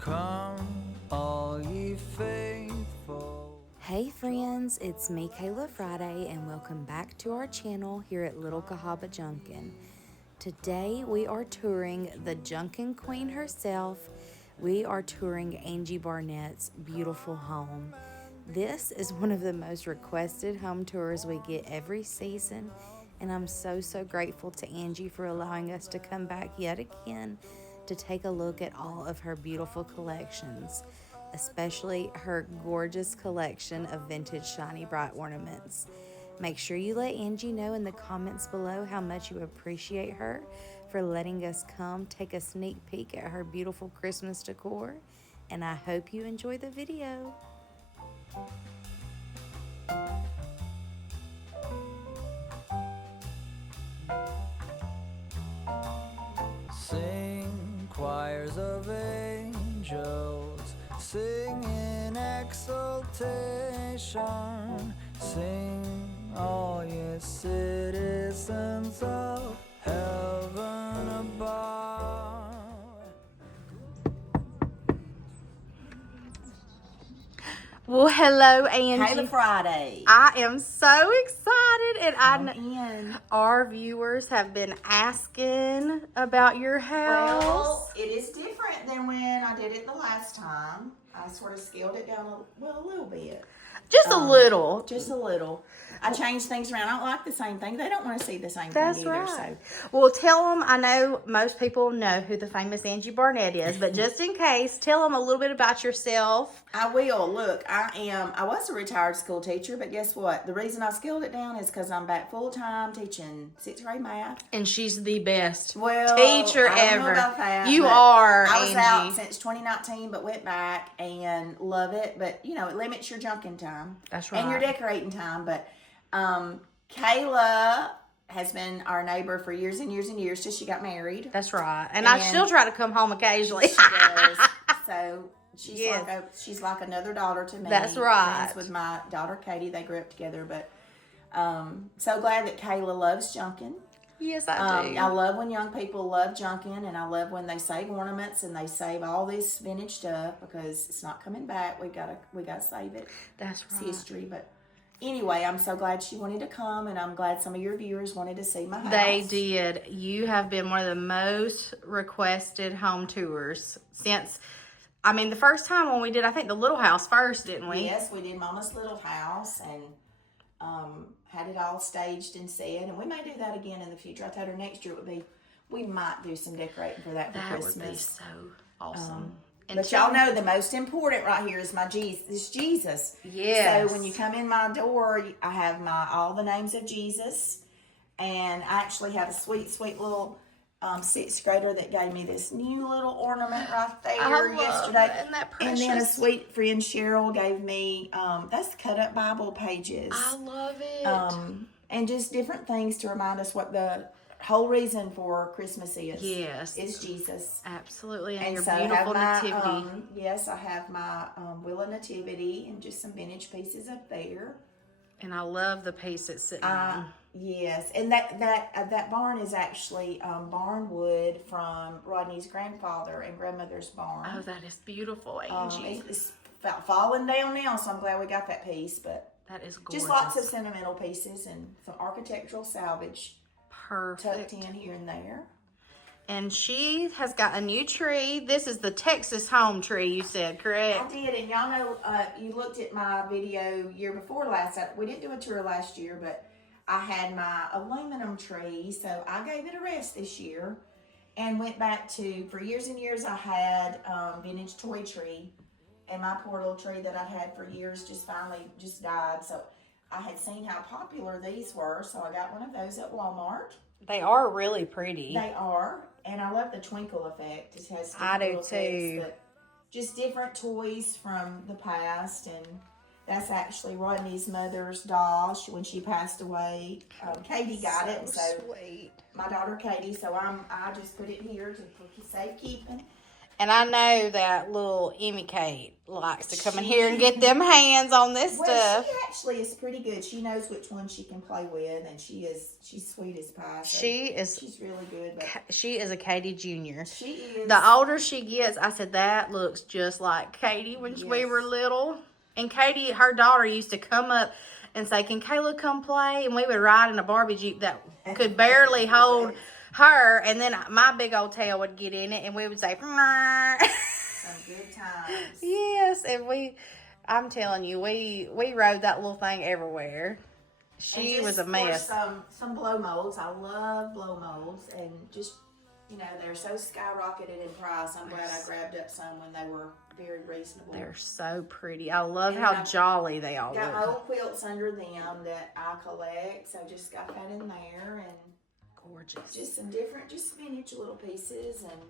Come, all ye faithful. Hey friends, it's me Kayla Friday and welcome back to our channel here at Little Cahaba Junkin. Today we are touring the Junkin Queen herself. We are touring Angie Barnett's beautiful home. This is one of the most requested home tours we get every season, and I'm so grateful to Angie for allowing us to come back yet again to take a look at all of her beautiful collections, especially her gorgeous collection of vintage shiny bright ornaments. Make sure you let Angie know in the comments below how much you appreciate her for letting us come take a sneak peek at her beautiful Christmas decor, and I hope you enjoy the video. Sing choirs of angels, sing in exultation, sing all ye citizens of heaven above. Well, hello, Angie. Kayla Friday. I am so excited, and in. our viewers have been asking about your house. Well, it is different than when I did it the last time. I sort of scaled it down a little bit. Just a little. Just a little. I changed things around. I don't like the same thing. They don't want to see the same That's thing either. right. So. Well, tell them, I know most people know who the famous Angie Barnett is, but just in case, tell them a little bit about yourself. I will. Look, I was a retired school teacher, but guess what? The reason I scaled it down is because I'm back full-time teaching 6th grade math. And she's the best Well, teacher I don't ever. know about that, you but are, I was Angie. out since 2019, but went back and love it. But, you know, it limits your junking time. That's right. And your decorating time. But Kayla has been our neighbor for years and years and years till she got married. That's right. And I still try to come home occasionally. She does. So she's Yes. she's like another daughter to me. That's right. Friends with my daughter Katie. They grew up together. But so glad that Kayla loves junking. Yes, I do. I love when young people love junking, and I love when they save ornaments and they save all this vintage stuff because it's not coming back. We gotta save it. That's right. It's history. But anyway, I'm so glad she wanted to come, and I'm glad some of your viewers wanted to see my house. They did. You have been one of the most requested home tours since, I mean, the first time when we did, I think the little house first, didn't we? Yes, we did Mama's little house and had it all staged and said, and we may do that again in the future. I told her next year we might do some decorating for that for Christmas. That would be so awesome. But y'all know the most important right here is my Jesus. Yes. So when you come in my door, I have all the names of Jesus, and I actually have a sweet little 6th grader that gave me this new little ornament right there yesterday. Isn't that precious? And then a sweet friend Cheryl gave me that's cut up Bible pages. I love it. And just different things to remind us what the whole reason for Christmas is. Yes. Is Jesus. Absolutely. And your so I beautiful have nativity. Yes, I have my Wheel of Nativity and just some vintage pieces up there. And I love the piece it's sitting on. Yes, and that barn is actually barn wood from Rodney's grandfather and grandmother's barn. Oh, that is beautiful, Angie. It's falling down now, so I'm glad we got that piece. But that is gorgeous. just lots of sentimental pieces and some architectural salvage Perfect. tucked in here and there. And she has got a new tree. This is the Texas home tree, you said, correct? I did, and y'all know, you looked at my video year before last. We didn't do a tour last year, but I had my aluminum tree, so I gave it a rest this year and went back to, for years and years, I had vintage toy tree, and my poor little tree that I'd had for years finally died. So I had seen how popular these were, so I got one of those at Walmart. They are really pretty. They are, and I love the twinkle effect. It has I do little too. effects, but just different toys from the past, and that's actually Rodney's mother's doll. When she passed away, Katie got it, and so sweet. my daughter Katie. So I just put it here for safekeeping. And I know that little Emmy Kate likes to come in here and get them hands on this stuff. She actually is pretty good. She knows which one she can play with, and she's sweet as pie. So she's really good. But she is a Katie Jr. She is. The older she gets, I said, that looks just like Katie when we were little. And Katie, her daughter, used to come up and say, "Can Kayla come play?" And we would ride in a Barbie Jeep that could barely hold her. And then my big old tail would get in it, and we would say, some good times. Yes, and I'm telling you, we rode that little thing everywhere. She was a mess. Some blow molds. I love blow molds, and just, they're so skyrocketed in price. I'm glad I grabbed up some when they were very reasonable. They're so pretty. I love how jolly they all look. Got my old quilts under them that I collect, so just got that in there, and gorgeous. Just some miniature little pieces, and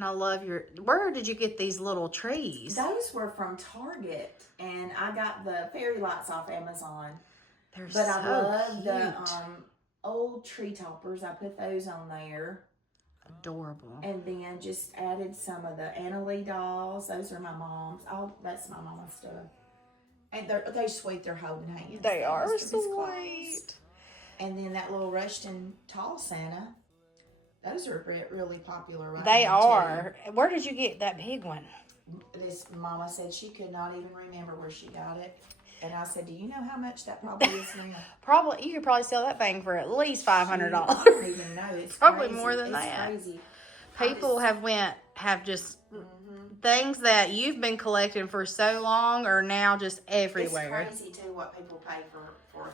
I love where did you get these little trees? Those were from Target, and I got the fairy lights off Amazon. I love the old tree toppers. I put those on there. Adorable. And then just added some of the Anna Lee dolls. Those are my mom's. That's my mama's stuff. And they're sweet. They're holding hands. They are sweet. And then that little Rushton tall Santa. Those are really popular right now. They are. Too. Where did you get that big one? This mama said she could not even remember where she got it. And I said, "Do you know how much that probably is now?" You could probably sell that thing for at least $500. I don't even know. It's probably crazy. more than that. Crazy. People have just things that you've been collecting for so long are now just everywhere. It's crazy too what people pay for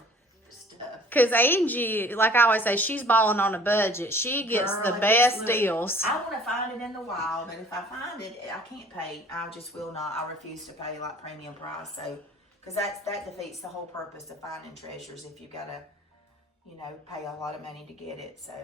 stuff. Because Angie, like I always say, she's balling on a budget. She gets the best deals. I want to find it in the wild, but if I find it, I can't pay. I just will not. I refuse to pay like premium price. So. Because that defeats the whole purpose of finding treasures if you gotta, pay a lot of money to get it. So,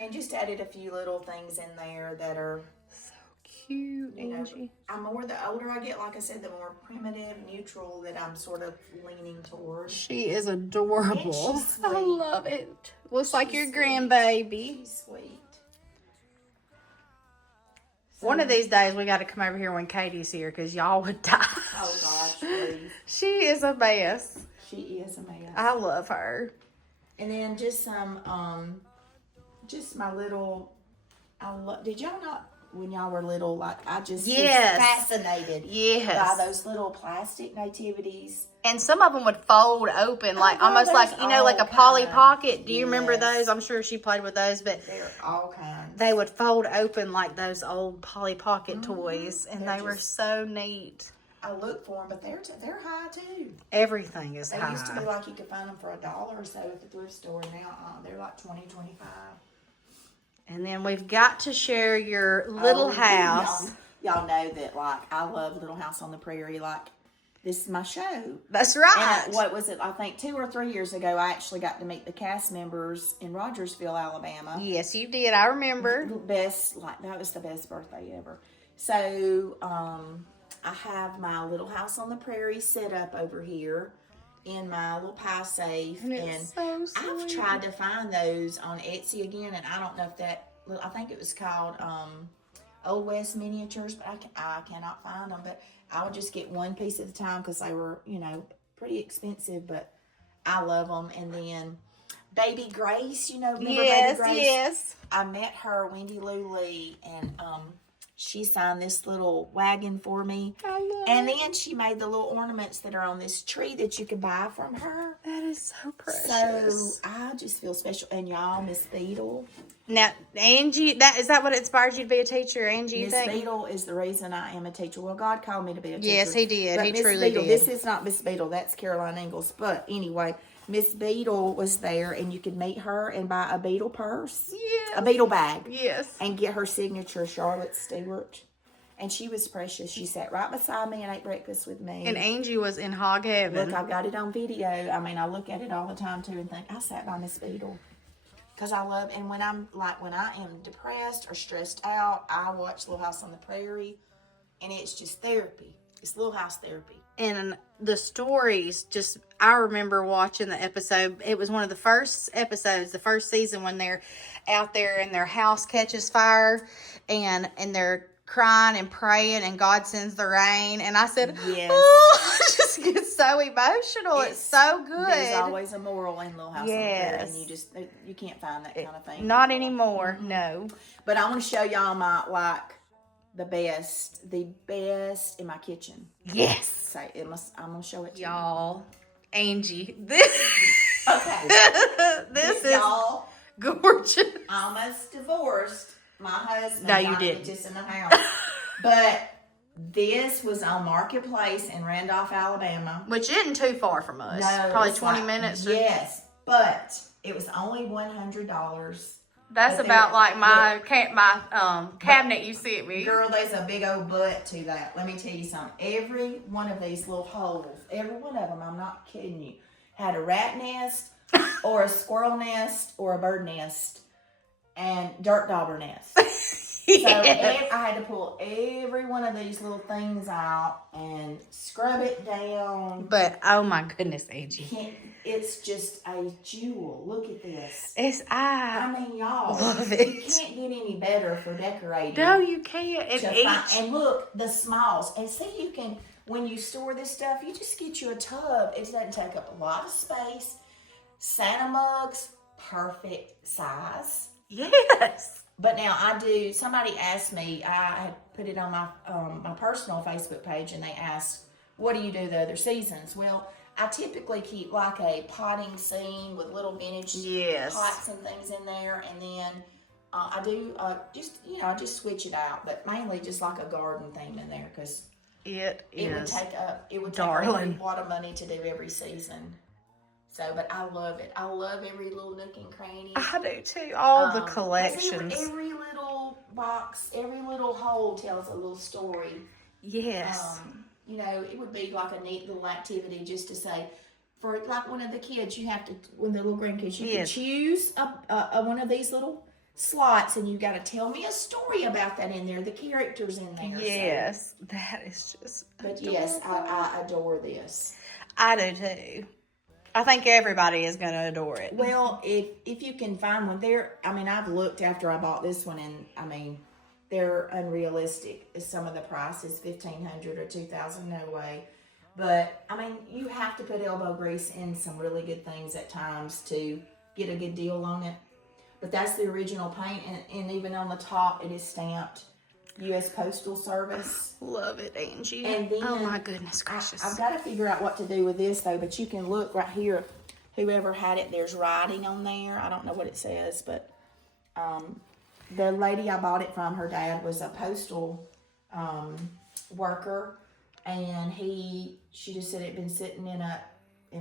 and just added a few little things in there that are so cute, Angie. The older I get, like I said, the more primitive, neutral that I'm sort of leaning towards. She is adorable. And she's sweet. I love it. Looks like your grandbaby. She's sweet. One of these days, we got to come over here when Katie's here because y'all would die. Oh, gosh, please. She is a mess. She is a mess. I love her. And then just some, just my little, did y'all not, when y'all were little, like, I just was fascinated by those little plastic nativities. And some of them would fold open, like almost like, like a Polly Pocket. Do you remember those? I'm sure she played with those, but they're all kinds. They would fold open like those old Polly Pocket toys, and they were so neat. I look for them, but they're high too. Everything is high. They used to be like you could find them for $1 or so at the thrift store. Now they're like $20, $25. And then we've got to share your little house. Y'all know that, like, I love Little House on the Prairie. Like, this is my show. That's right. And what was it? I think 2 or 3 years ago, I actually got to meet the cast members in Rogersville, Alabama. Yes, you did. I remember. That was the best birthday ever. So, I have my Little House on the Prairie set up over here in my little pie safe. And so I've tried to find those on Etsy again, and I don't know if I think it was called Old West Miniatures, but I cannot find them. But I would just get one piece at a time because they were, pretty expensive, but I love them. And then Baby Grace, remember Baby Grace? Yes. I met her, Wendy Lou Lee, and she signed this little wagon for me. I love And then she made the little ornaments that are on this tree that you could buy from her. That is so precious. So I just feel special. And y'all, Miss Beadle. Now, Angie, is that what inspired you to be a teacher, Angie? Miss Beadle is the reason I am a teacher. Well, God called me to be a teacher. Yes, He did. But He Miss truly Beadle, did. This is not Miss Beadle. That's Caroline Ingalls. But anyway, Miss Beadle was there, and you could meet her and buy a Beadle purse. Yes. A Beadle bag. Yes. And get her signature, Charlotte Stewart. And she was precious. She sat right beside me and ate breakfast with me. And Angie was in hog heaven. Look, I've got it on video. I mean, I look at it all the time, too, and think, I sat by Miss Beadle. Because I love, and when I am depressed or stressed out, I watch Little House on the Prairie, and it's just therapy. It's Little House therapy. And the stories, I remember watching the episode. It was one of the first episodes, the first season, when they're out there and their house catches fire, and they're crying and praying, and God sends the rain. And I said, Yes. oh, I just get so emotional. It's so good. There's always a moral in Little House on the Prairie, and Yes. you can't find that kind of thing. Not anymore, no. But I want to show y'all the best in my kitchen. Yes. So I'm gonna show it to Y'all, Angie, this, you. Okay. this is Y'all gorgeous. almost divorced my husband. No, you trying to didn't. get this in the house. But this was on Marketplace in Randolph, Alabama. Which isn't too far from us. No, Probably it's 20 like- minutes. Yes, but it was only $100. That's But about there- like my cabinet you see at me. Girl, there's a big old butt to that. Let me tell you something. Every one of these little holes, every one of them, I'm not kidding you, had a rat nest or a squirrel nest or a bird nest and dirt dauber nest. So Yes. I had to pull every one of these little things out and scrub it down. But oh my goodness, Angie. It's just a jewel. Look at this. I I mean, y'all, love you it. can't get any better for decorating. No, you can't. And look, the smalls. And see, you can, when you store this stuff, you just get you a tub. It doesn't take up a lot of space. Santa mugs, perfect size. Yes. But now somebody asked me, I had put it on my personal Facebook page, and they asked, what do you do the other seasons? Well, I typically keep like a potting scene with little vintage Yes. pots and things in there, and then I do I just switch it out, but mainly just like a garden theme in there, because It would is. take a darling. lot of money to do every season. So, but I love it. I love every little nook and cranny. I do too. All the 'Cause collections. Every little box, every little hole tells a little story. Yes. It would be like a neat little activity just to say, for like one of the kids, you have to, when the little grandkids, you can Yes. choose a one of these little slots, and you got to tell me a story about that in there, the characters in there. Yes. That is just. But yes, I adore this. I do too. I think everybody is going to adore it. Well, if you can find one I've looked after I bought this one, and they're unrealistic. Some of the prices, $1,500 or $2,000, no way. But you have to put elbow grease in some really good things at times to get a good deal on it. But that's the original paint, and even on the top, it is stamped U.S. Postal Service. Love it, Angie. And then, oh my goodness gracious. I've got to figure out what to do with this though, but you can look right here. Whoever had it, there's writing on there. I don't know what it says, but the lady I bought it from, her dad was a postal worker, and she just said it'd been sitting in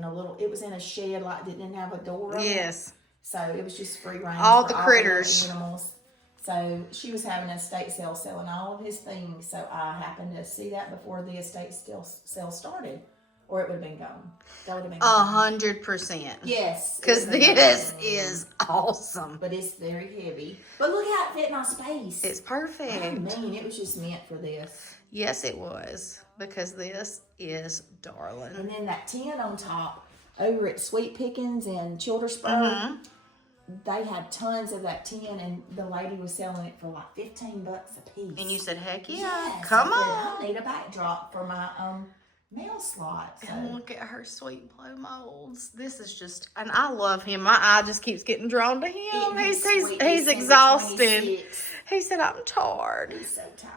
a little, it was in a shed, like didn't have a door on it. Yes. So it was just free range All for the critters. the animals. So she was having an estate sale selling all of his things. So I happened to see that before the estate sale started, or it would have been gone. That would have been gone. 100%. Yes. Because it would've been this gone. is awesome. But it's very heavy. But look how it fit in my space. It's perfect. I mean, it was just meant for this. Yes, it was. Because this is darling. And then that tin on top over at Sweet Pickens in Childersburg. Mm-hmm. They had tons of that tin, and the lady was selling it for like $15 a piece. And you said, heck yeah, Yes, come I on. said, I need a backdrop for my mail slot. So. And look at her sweet blow molds. This is just, and I love him. My eye just keeps getting drawn to him. Isn't he He's sweet? he's December exhausted. 26th. He said, I'm tired. He's so tired.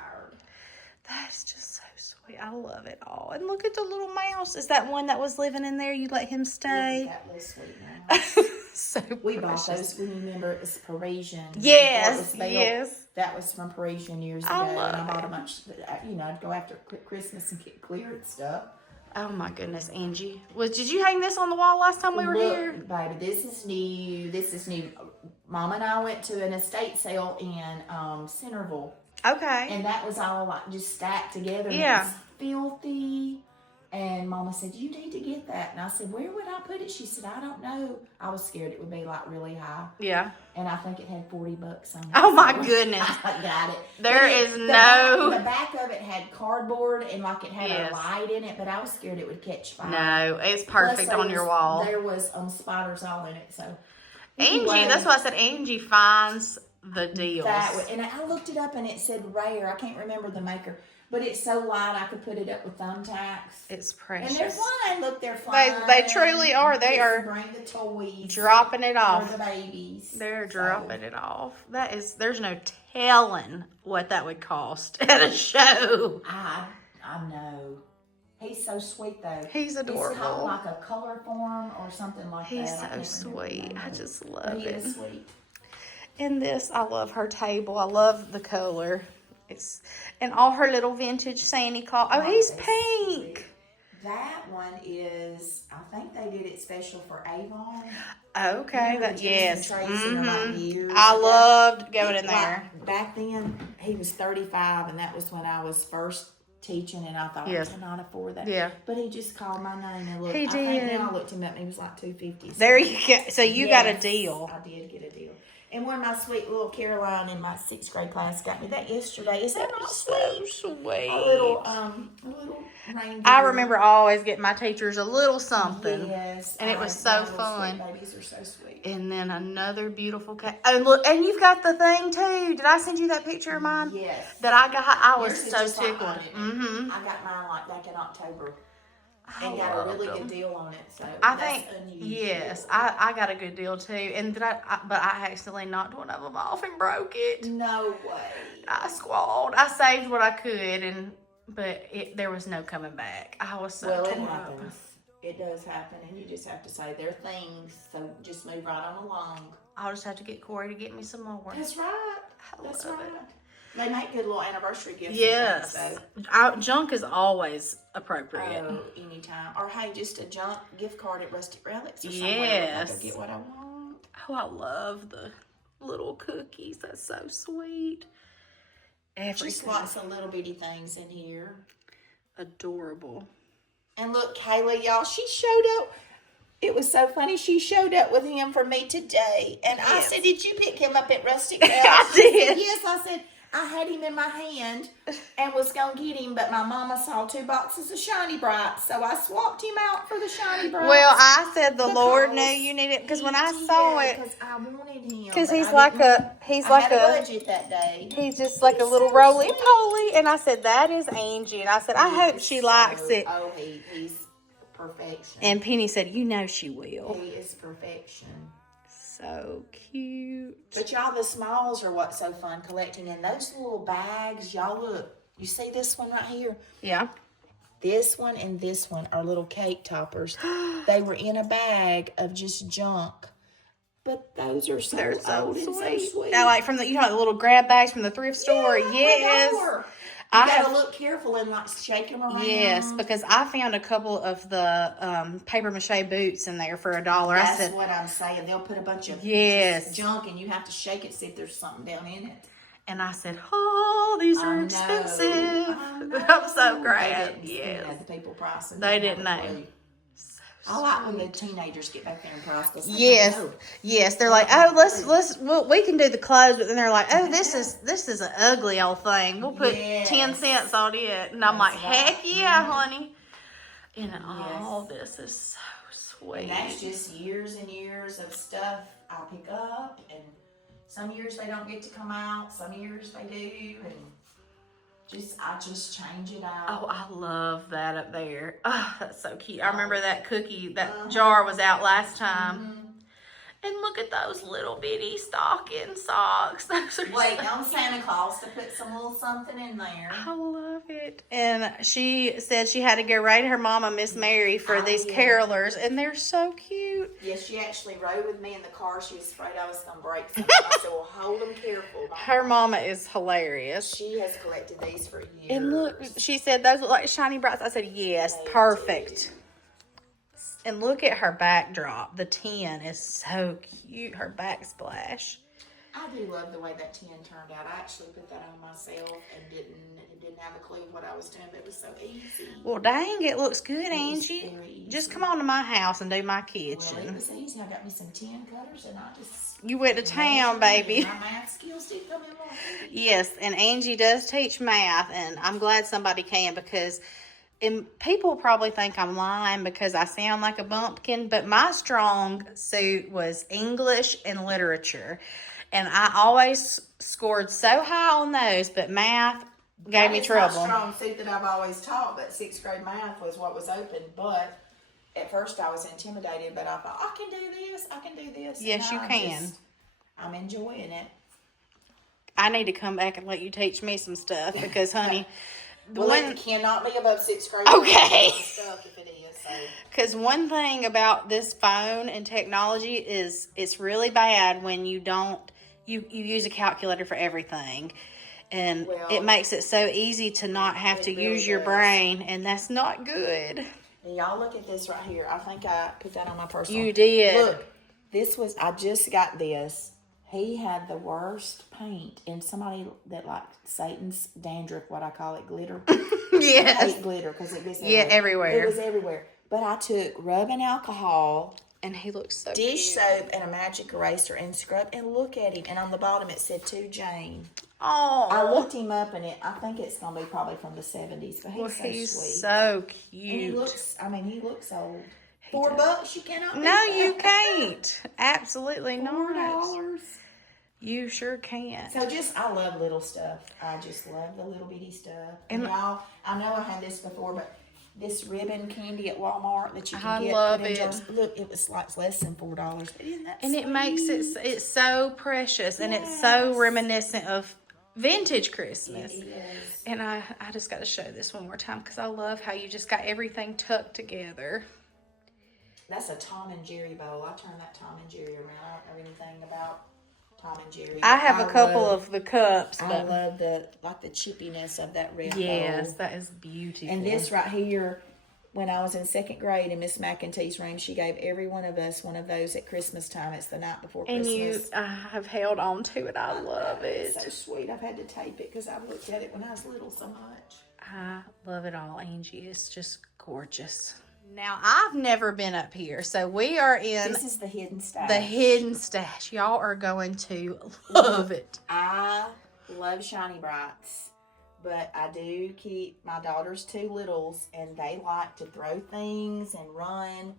That's just so sweet. I love it all. And look at the little mouse. Is that one that was living in there? You let him Look stay? at that little sweet now. So We bought precious. those. We remember it was Parisian. Yes, Before it was spelled. yes. That was from Parisian years ago. I love and I bought it. a bunch. I'd go after Christmas and get cleared stuff. Oh my goodness, Angie. Did you hang this on the wall last time we were Look, here? baby, this is new. This is new. Mom and I went to an estate sale in Centerville, Okay. and that was all like just stacked together. Yeah. And it was filthy. And Mama said, "You need to get that." And I said, "Where would I put it?" She said, "I don't know." I was scared it would be like really high, Yeah. and I think it had $40 on it. Oh my So goodness. I got it. There But is the no- the back of it had cardboard and like it had Yes. a light in it, but I was scared it would catch fire. No, it's Plus, perfect there on your was- wall. There was spiders all in it, so. Angie, Anyway, that's why I said Angie finds the deals. And I looked it up and it said rare. I can't remember the maker. But it's so light I could put it up with thumbtacks. It's precious. And they're flying. Look, they're flying. They truly are. They are bring the toys. Dropping it off. For the babies. They're dropping it off. There's no telling what that would cost at a show. I know. He's so sweet though. He's adorable. It's called like a color form or something like He's that. so sweet. I just love it. He is sweet. And this, I love her table. I love the color. And all her little vintage Santa Claus. Oh, he's pink. That one is, I think they did it special for Avon. Okay, yes. I loved going in there. Back then, he was 35, and that was when I was first teaching, and I thought, I cannot afford that. Yeah. But he just called my name and looked. He did. I think then I looked him up, and he was like $250. There you go. So you got a deal. I did get a deal. And one of my sweet little Caroline in my 6th grade class got me that yesterday. Is that not sweet? So sweet. A little reindeer. I remember always getting my teachers a little something. Yes. And it was so fun. Babies are so sweet. And then another beautiful cat. And look, and you've got the thing too. Did I send you that picture of mine? Yes. That I got. I was Yours so is just tickled. like mine. I got mine like back in October. And got a really good deal on it. So I that's think, unusual. yes, I got a good deal too. And but I accidentally knocked one of them off and broke it. No way. I squalled. I saved what I could, but there was no coming back. I was so It torn up. happens. It does happen, and you just have to say they're things. So just move right on along. I'll just have to get Corey to get me some more. That's right. That's love right. it. They make good little anniversary gifts. Yes. Junk is always appropriate. Oh, anytime. Or hey, just a junk gift card at Rustic Relics or Yes. somewhere. I go get what I want. Oh, I love the little cookies. That's so sweet. Just lots of little bitty things in here. Adorable. And look, Kayla, y'all, she showed up. It was so funny. She showed up with him for me today. And I said, did you pick him up at Rustic Relics? I did. Said, yes, I said, I had him in my hand and was going to get him, but my mama saw 2 boxes of Shiny Brights, so I swapped him out for the Shiny Brights. Well, I said the Lord knew you needed, because when I saw it, because I wanted him. because I had a a budget that day. he's just like a little roly-poly, and I said, that is Angie, and I said, I hope she likes it. Oh, he's perfection. And Penny said, you know she will. He is perfection. So cute. But y'all, the smalls are what's so fun collecting. And those little bags, y'all look. You see this one right here? Yeah. This one and this one are little cake toppers. They were in a bag of just junk. But those are so old and so sweet. I like you know, the little grab bags from the thrift store. Yeah, yes. they are. You gotta look careful and like shake them around. Yes, because I found a couple of the paper mache boots in there for $1. That's what I'm saying. They'll put a bunch of just junk and you have to shake it to see if there's something down in it. And I said, oh, these are expensive. I'm so glad. Yes. The people pricing. They didn't know. I like when the teenagers get back there and price. Yes. They're like, oh, we can do the clothes, but then they're like, oh, this is an ugly old thing. We'll put 10 cents on it, and I'm like, heck yeah, honey. And all this is so sweet. And that's just years and years of stuff I pick up, and some years they don't get to come out, some years they do, and I just change it out. Oh, I love that up there. Oh, that's so cute. I remember that cookie, that jar was out last time. And look at those little bitty stocking socks. Those are waiting on Santa Claus to put some little something in there. I love it. And she said she had to go right to her mama, Miss Mary, for these carolers, and they're so cute. Yes, she actually rode with me in the car. She was afraid I was going to break something. I said, well, hold them careful. Her mama is hilarious. She has collected these for years. And look, she said those look like Shiny Brights. I said, yes, perfect. And look at her backdrop. The tin is so cute. Her backsplash. I do love the way that tin turned out. I actually put that on myself and didn't have a clue what I was doing, but it was so easy. Well, dang, it looks good, Angie. Just come on to my house and do my kitchen. Well, it was easy. I got me some tin cutters and I just... You went to town, baby. My math skills did come in more handy. Yes, and Angie does teach math, and I'm glad somebody can, because... And people probably think I'm lying because I sound like a bumpkin, but my strong suit was English and literature. And I always scored so high on those, but math gave me trouble. It's my strong suit that I've always taught, but 6th grade math was what was open. But at first I was intimidated, but I thought, I can do this. Yes, you can. I'm enjoying it. I need to come back and let you teach me some stuff because, honey, it cannot be above 6th grade. Okay. Stuff if it is. So. Because one thing about this phone and technology is it's really bad when you don't, you use a calculator for everything. And it makes it so easy to not have to use your brain, and that's not good. And y'all look at this right here. I think I put that on my personal. You did. Look, I just got this. He had the worst paint, and somebody that liked Satan's dandruff, what I call it, glitter. Yes. I hate glitter because it gets everywhere. Yeah, everywhere. It was everywhere. But I took rubbing alcohol, and he looks so dish cute. soap, and a magic eraser and scrub, and look at him. And on the bottom it said to Jane. Oh. I looked him up, and I think it's gonna be probably from the 70s. But he's so sweet. So cute. And he looks old. $4, you cannot. No, you can't. Absolutely not. $4. You sure can. So I love little stuff. I just love the little bitty stuff. And y'all, I know I had this before, but this ribbon candy at Walmart that you can get. I love it. Look, it was like less than $4. But isn't that and sweet? It makes it's so precious, and it's so reminiscent of vintage Christmas. It is. And I just got to show this one more time because I love how you just got everything tucked together. That's a Tom and Jerry bowl. I turned that Tom and Jerry around. I don't know anything about Tom and Jerry. I have a couple of the cups. I love the chippiness of that red bowl. Yes, that is beautiful. And this right here, when I was in 2nd grade in Miss McEntee's room, she gave every one of us one of those at Christmas time. It's the night before Christmas. And I have held on to it. I love it. It's so sweet. I've had to tape it because I've looked at it when I was little so much. I love it all, Angie. It's just gorgeous. Now, I've never been up here, so we are in... This is the hidden stash. The hidden stash. Y'all are going to love it. I love Shiny Brights, but I do keep my daughter's 2 littles, and they like to throw things and run,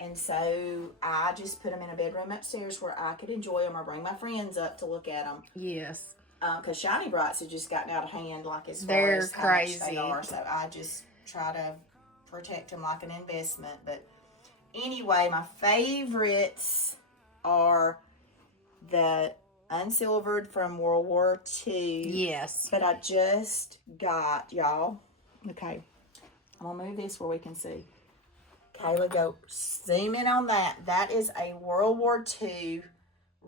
and so I just put them in a bedroom upstairs where I could enjoy them or bring my friends up to look at them. Yes. Because Shiny Brights have just gotten out of hand, like as far They're as how crazy. much they are, so I just try to protect them like an investment. But anyway, my favorites are the unsilvered from World War II. Yes. But I just got, y'all, okay, I'm gonna move this where we can see. Kayla, go zoom in on that. That is a World War II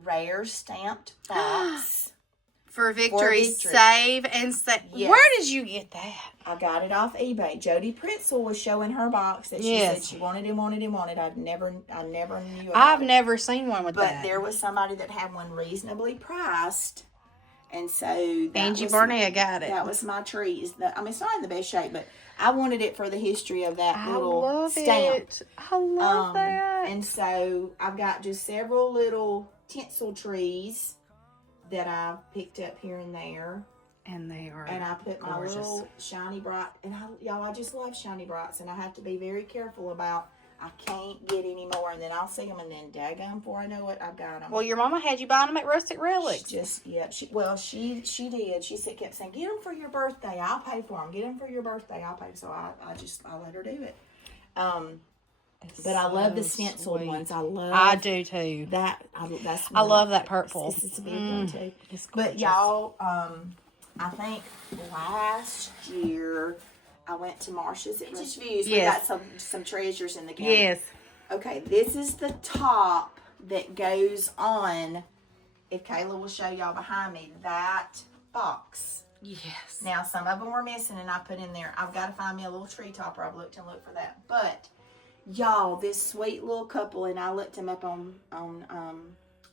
rare stamped box. For victory, save and save. Yes. Where did you get that? I got it off eBay. Jody Pritzel was showing her box that she said she wanted. I never knew. I've never seen one with that. But there was somebody that had one reasonably priced, and so Angie Barnett got it. That was my treat. It's not in the best shape, but I wanted it for the history of that little stamp. I love that. And so I've got just several little tinsel trees that I've picked up here and there. And they are And I put my little Shiny Bright, and I just love Shiny Brights, and I have to be very careful about, I can't get any more, and then I'll see them, and then daggum, before I know it, I've got them. Well, your mama had you buying them at Rustic Relics. She did. She kept saying, get them for your birthday, I'll pay for them. Get them for your birthday, I'll pay. So I let her do it. But I love the stenciled ones. I do too. I love that purple. It's a big one too. But y'all, I think last year I went to Marsh's at Vintage Views. We got some treasures in the game. Yes. Okay, this is the top that goes on. If Kayla will show y'all behind me, that box. Yes. Now, some of them were missing, and I put in there. I've got to find me a little tree topper. I've looked for that. But y'all, this sweet little couple, and I looked them up on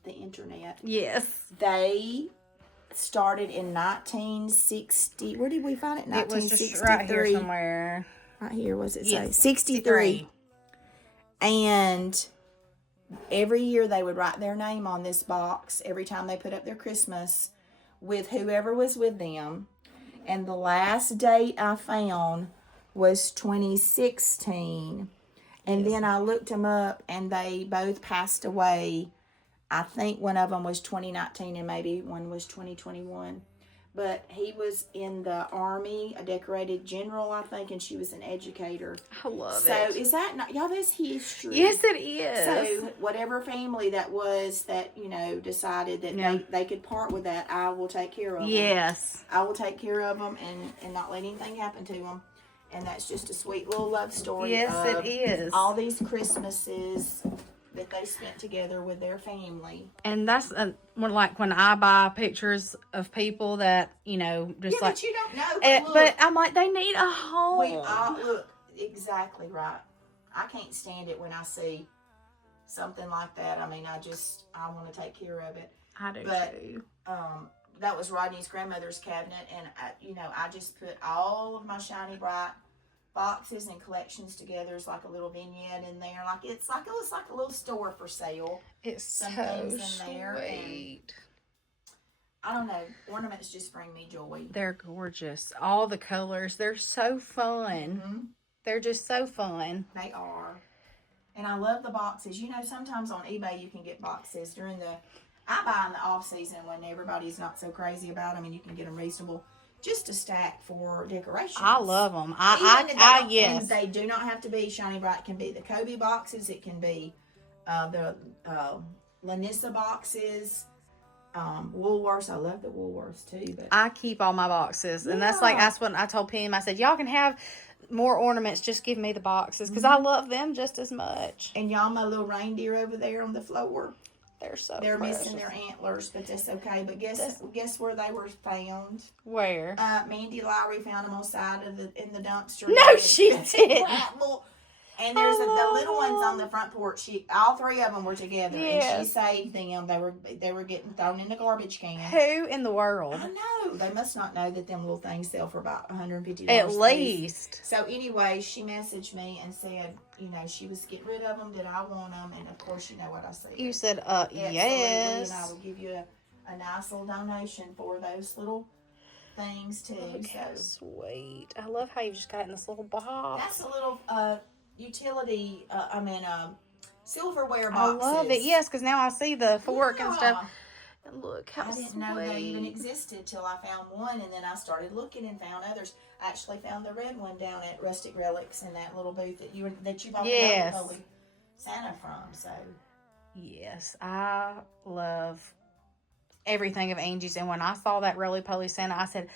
the internet. Yes. They started in 1960. Where did we find it? 1963. It was just right here somewhere. Right here, what's it say? 63. And every year they would write their name on this box every time they put up their Christmas with whoever was with them. And the last date I found was 2016. And then I looked them up, and they both passed away. I think one of them was 2019 and maybe one was 2021. But he was in the Army, a decorated general, I think, and she was an educator. I love so it. So is that not, y'all, that's history. Yes, it is. So whatever family that was that, decided that they could part with that, I will take care of them. Yes. I will take care of them and not let anything happen to them. And that's just a sweet little love story. Yes, of it is. All these Christmases that they spent together with their family. And that's when I buy pictures of people that, just but you don't know. But I'm like, they need a home. We all, look, exactly right. I can't stand it when I see something like that. I mean, I want to take care of it. I do too. That was Rodney's grandmother's cabinet, and I just put all of my shiny bright boxes and collections together as like a little vignette in there. It's like a little store for sale. It's some so things in there. sweet. I don't know. Ornaments just bring me joy. They're gorgeous. All the colors. They're so fun. Mm-hmm. They're just so fun. They are. And I love the boxes. Sometimes on eBay you can get boxes I buy in the off season when everybody's not so crazy about them, and you can get them reasonable. Just a stack for decorations. I love them. And Yes. they do not have to be shiny bright. It can be the Kobe boxes. It can be the Lanissa boxes. Woolworths. I love the Woolworths too. But I keep all my boxes, and that's what I told Pam. I said, y'all can have more ornaments. Just give me the boxes because I love them just as much. And y'all, my little reindeer over there on the floor. They're missing their antlers, but that's okay. But guess where they were found? Where? Mandy Lowry found them on the side of in the dumpster. No, she didn't. And there's the little ones on the front porch. All three of them were together, and she saved them. They were getting thrown in the garbage can. Who in the world? I know. They must not know that them little things sell for about $150 at least. So anyway, she messaged me and said, she was getting rid of them. Did I want them? And of course, you know what I said. You said, Absolutely, yes. and I will give you a nice little donation for those little things too. Look how sweet. I love how you just got it in this little box. That's a little utility. Silverware boxes. I love it. Yes, because now I see the fork and stuff. And look how I didn't know they even existed till I found one, and then I started looking and found others. I actually found the red one down at Rustic Relics in that little booth that you bought the Holy Santa from. So yes, I love everything of Angie's, and when I saw that Roly Poly Santa, I said,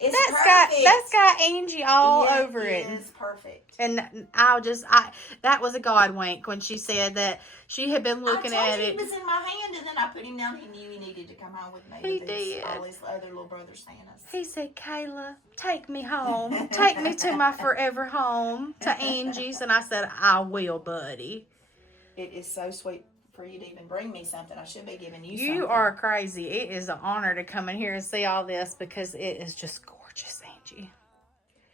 that's got Angie all over it. It is perfect. And that was a God wink when she said that she had been looking at it. He was in my hand, and then I put him down. He knew he needed to come home with me. He did. All his other little brother Santas. He said, Kayla, take me home. Take me to my forever home, to Angie's. And I said, I will, buddy. It is so sweet for you to even bring me something. I should be giving you something. You are crazy. It is an honor to come in here and see all this because it is just gorgeous, Angie.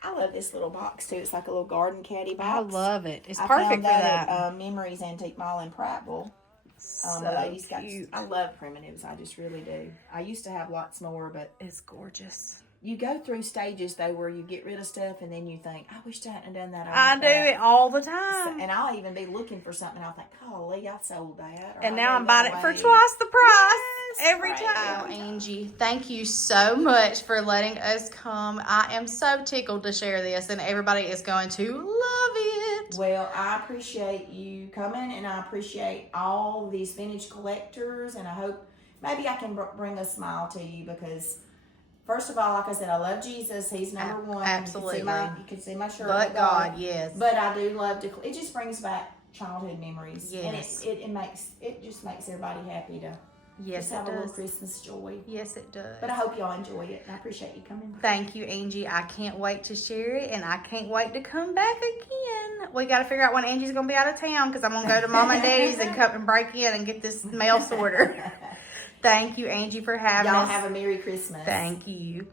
I love this little box too. It's like a little garden caddy box. I love it. It's perfect for that. At Memories Antique Mall in Prattville. So the ladies cute. I love primitives. I just really do. I used to have lots more, but it's gorgeous. You go through stages though where you get rid of stuff and then you think, I wish I hadn't done that. I do it all the time. And I'll even be looking for something. I'll think, golly, I sold that. And now I'm buying it for twice the price every time. Angie, thank you so much for letting us come. I am so tickled to share this, and everybody is going to love it. Well, I appreciate you coming, and I appreciate all these vintage collectors, and I hope maybe I can bring a smile to you because, first of all, like I said, I love Jesus. He's number one. Absolutely. You can see my shirt. But God, yes. But I do love to. It just brings back childhood memories. Yes. And it just makes everybody happy to just have a little Christmas joy. Yes, it does. But I hope y'all enjoy it, and I appreciate you coming. Thank you, Angie. I can't wait to share it, and I can't wait to come back again. We got to figure out when Angie's going to be out of town because I'm going to go to Mom and Daddy's and come and break in and get this mail sorter. Thank you, Angie, for having us. Y'all have a Merry Christmas. Thank you.